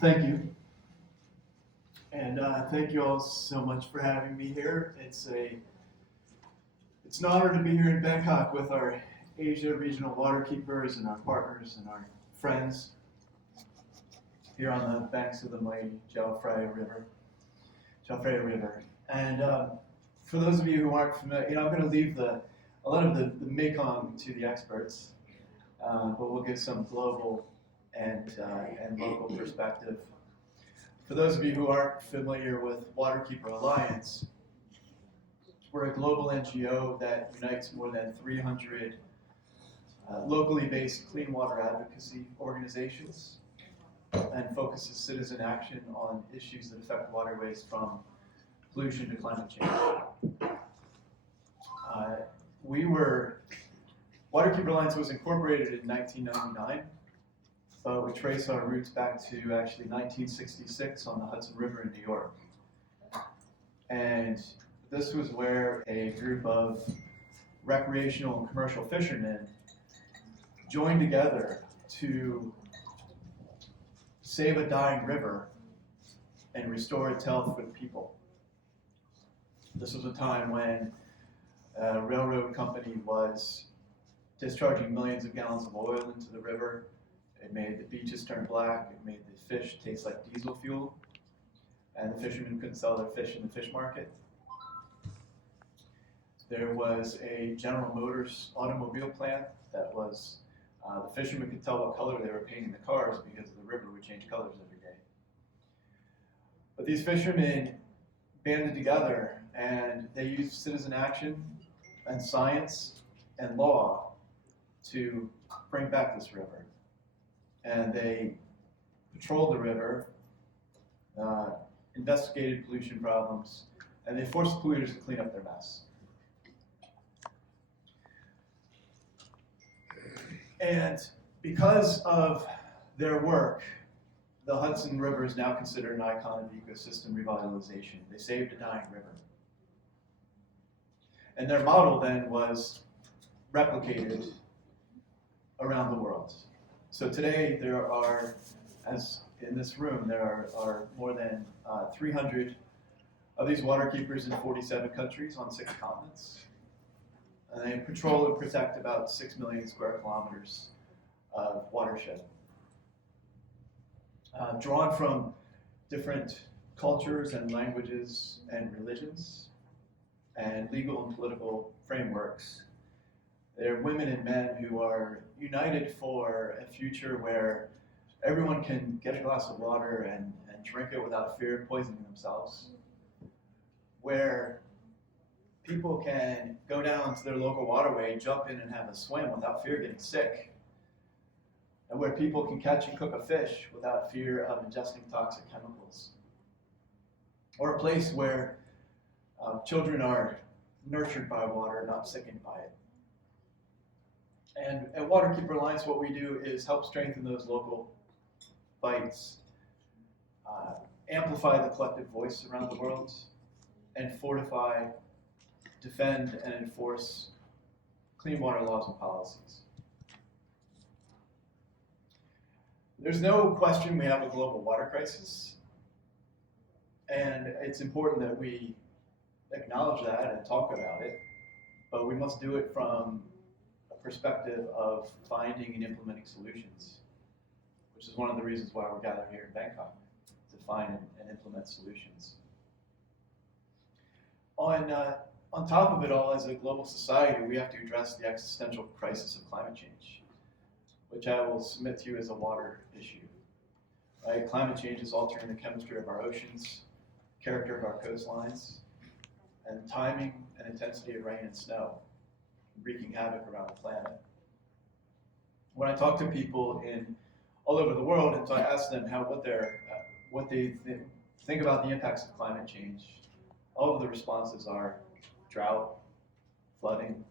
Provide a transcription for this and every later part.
Thank you. And thank you all so much for having me here. It's an honor to be here in Bangkok with our Asia regional waterkeepers and our partners and our friends here on the banks of the mighty Chao Phraya River. And for those of you who aren't familiar, I'm going to leave a lot of the Mekong to the experts, but we'll give some global and local perspective. For those of you who aren't familiar with Waterkeeper Alliance, we're a global NGO that unites more than 300 locally based clean water advocacy organizations and focuses citizen action on issues that affect waterways from pollution to climate change. Waterkeeper Alliance was incorporated in 1999, but we trace our roots back to actually 1966 on the Hudson River in New York. And this was where a group of recreational and commercial fishermen joined together to save a dying river and restore its health for the people. This was a time when a railroad company was discharging millions of gallons of oil into the river. It made the beaches turn black. It made the fish taste like diesel fuel. And the fishermen couldn't sell their fish in the fish market. There was a General Motors automobile plant that was, the fishermen could tell what color they were painting the cars because the river would change colors every day. But these fishermen banded together and they used citizen action and science and law to bring back this river. And they patrolled the river, investigated pollution problems, and they forced polluters to clean up their mess. And because of their work, the Hudson River is now considered an icon of ecosystem revitalization. They saved a dying river. And their model then was replicated around the world. So today there are, as in this room, there are more than 300 of these waterkeepers in 47 countries on 6 continents. And they patrol and protect about 6 million square kilometers of watershed. Drawn from different cultures and languages and religions and legal and political frameworks. They're women and men who are united for a future where everyone can get a glass of water and drink it without fear of poisoning themselves. Where people can go down to their local waterway, jump in and have a swim without fear of getting sick. And where people can catch and cook a fish without fear of ingesting toxic chemicals. Or a place where children are nurtured by water, not sickened by it. And at Waterkeeper Alliance, what we do is help strengthen those local fights, amplify the collective voice around the world, and fortify, defend, and enforce clean water laws and policies. There's no question we have a global water crisis, and it's important that we acknowledge that and talk about it, but we must do it from a perspective of finding and implementing solutions, which is one of the reasons why we're gathered here in Bangkok, to find and implement solutions. On top of it all, as a global society, we have to address the existential crisis of climate change, which I will submit to you as a water issue. Right? Climate change is altering the chemistry of our oceans, character of our coastlines, and timing and intensity of rain and snow, wreaking havoc around the planet. When I talk to people all over the world, and so I ask them what they think about the impacts of climate change, all of the responses are drought, flooding,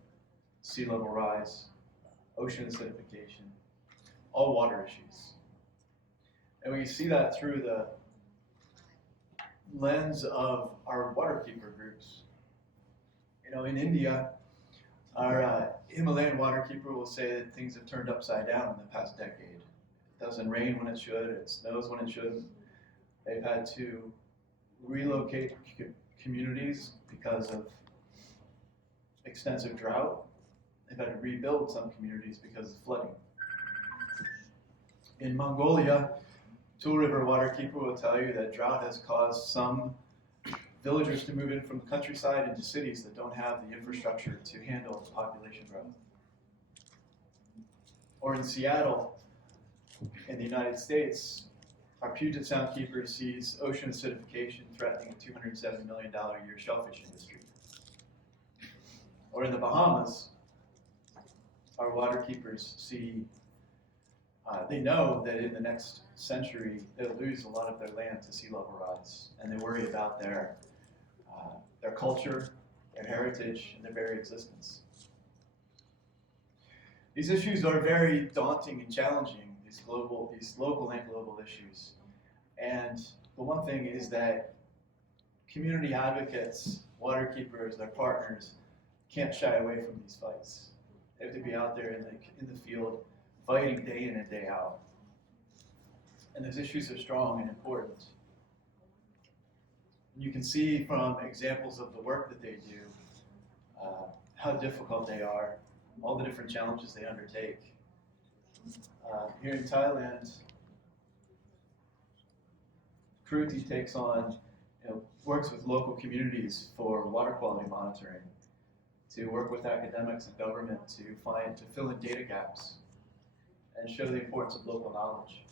sea level rise, ocean acidification, all water issues. And we see that through the lens of our waterkeeper groups. In India, our Himalayan waterkeeper will say that things have turned upside down in the past decade. doesn't rain when it should, it snows when it shouldn't. They've had to relocate communities because of extensive drought. They've had to rebuild some communities because of flooding. In Mongolia, Tool River Waterkeeper will tell you that drought has caused some villagers to move in from the countryside into cities that don't have the infrastructure to handle the population growth. Or in Seattle, in the United States, our Puget Sound keeper sees ocean acidification threatening a $270 million a year shellfish industry. Or in the Bahamas, our water keepers see, they know that in the next century, they'll lose a lot of their land to sea level rise, and they worry about their culture, their heritage, and their very existence. These issues are very daunting and challenging, these local and global issues. And the one thing is that community advocates, water keepers, their partners, can't shy away from these fights. They have to be out there in the field, fighting day in and day out. And those issues are strong and important. You can see from examples of the work that they do, how difficult they are, all the different challenges they undertake. Here in Thailand, Kruti takes on, works with local communities for water quality monitoring, to work with academics and government to fill in data gaps and show the importance of local knowledge.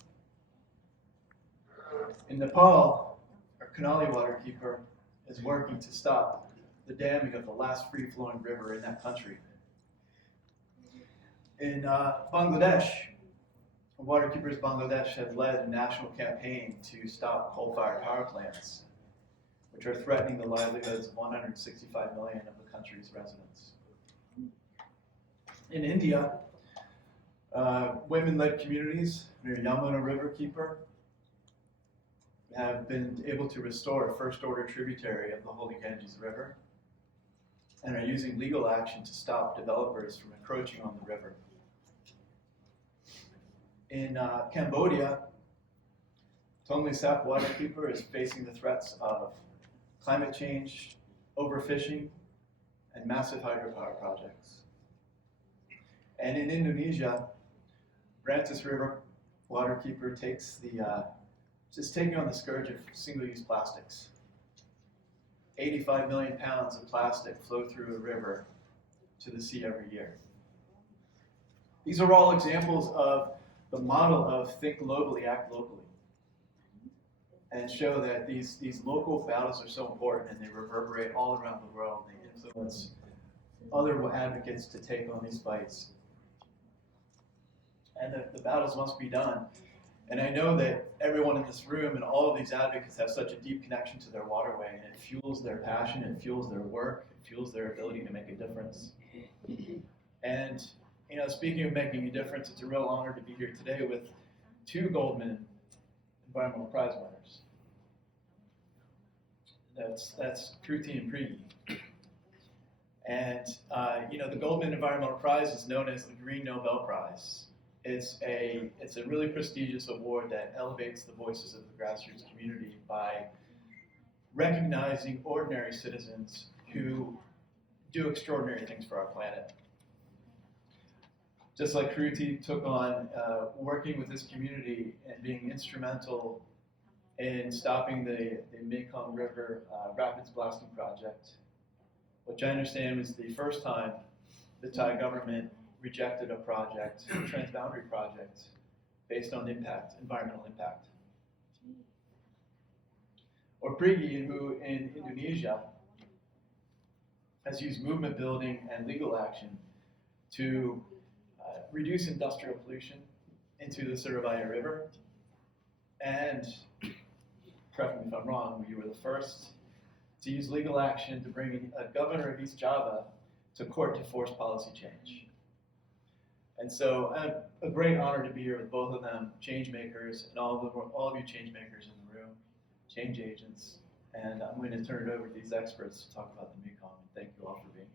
In Nepal, our Kanali waterkeeper is working to stop the damming of the last free-flowing river in that country. In Bangladesh, waterkeepers Bangladesh have led a national campaign to stop coal-fired power plants, which are threatening the livelihoods of 165 million of the country's residents. In India, women-led communities near Yamuna River Keeper have been able to restore a first-order tributary of the holy Ganges River and are using legal action to stop developers from encroaching on the river. In Cambodia, Tongli Sap waterkeeper is facing the threats of climate change, overfishing, and massive hydropower projects. And in Indonesia, Brantis River waterkeeper is taking on the scourge of single-use plastics. 85 million pounds of plastic flow through a river to the sea every year. These are all examples of the model of think globally, act locally, and show that these local battles are so important and they reverberate all around the world. They influence other advocates to take on these fights. And the battles must be done. And I know that everyone in this room and all of these advocates have such a deep connection to their waterway, and it fuels their passion, it fuels their work, it fuels their ability to make a difference. And speaking of making a difference, it's a real honor to be here today with two Goldman Environmental Prize winners. That's Kruti and Prigi. And the Goldman Environmental Prize is known as the Green Nobel Prize. It's a really prestigious award that elevates the voices of the grassroots community by recognizing ordinary citizens who do extraordinary things for our planet. Just like Kruti took on working with this community and being instrumental in stopping the Mekong River Rapids Blasting Project, which I understand was the first time the Thai government rejected a project, a transboundary project, based on environmental impact. Or Prigi, who in Indonesia has used movement building and legal action to reduce industrial pollution into the Surabaya River. And, correct me if I'm wrong, you were the first to use legal action to bring a governor of East Java to court to force policy change. And so a great honor to be here with both of them, change makers, and all of you change makers in the room, change agents. And I'm going to turn it over to these experts to talk about the Mekong. Thank you all for being here.